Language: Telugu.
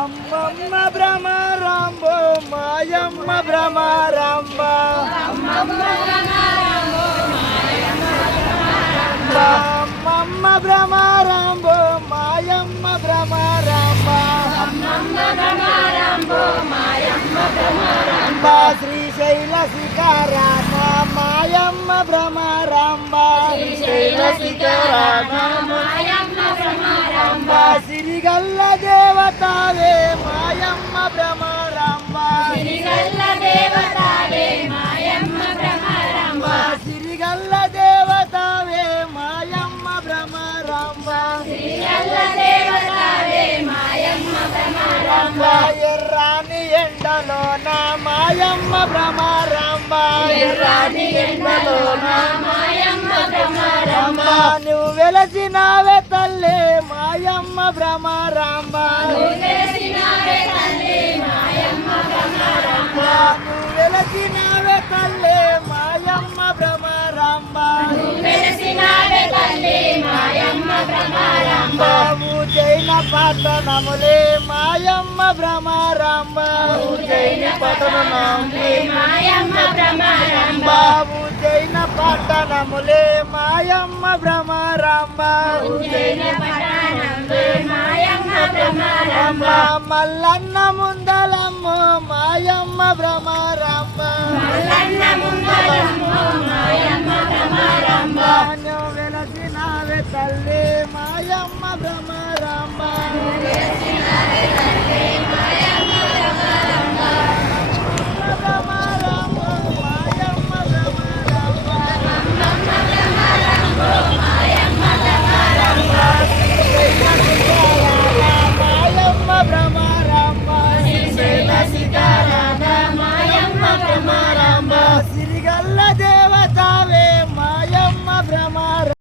అమ్మమ్మ భ్రమరాంబో మాయమ్మ భ్రమరాంబ అమ్మమ్మ భ్రమరాంబో మాయమ్మ భ్రమరాంబ శ్రీశైల శిఖరాన మాయమ్మ భ్రమరాంబ సిరిగల్ల దేవతావే మాయమ్మ భ్రమరాంబ సిరిగల్ల దేవతావే మాయమ్మ భ్రమరాంబ ఎర్రాని ఎండలోన మాయమ్మ భ్రమరాంబ నువ్వు వెలసినావే తల్లి మాయమ్మ భ్రమరాంబ నువ్వు వెలసినావే తల్లి మాయమ్మ భ్రమరాంబ ఉజ్జయిన పట్టణములే మాయమ్మ భ్రమరాంబ ఉజ్జయిన పట్టణములే మాయమ్మ భ్రమరాంబ మల్లన్న ముందలమ్మో మాయమ్మ భ్రమరాంబ వెలసినావే తల్లి మాయమ్మ భ్రమరాంబ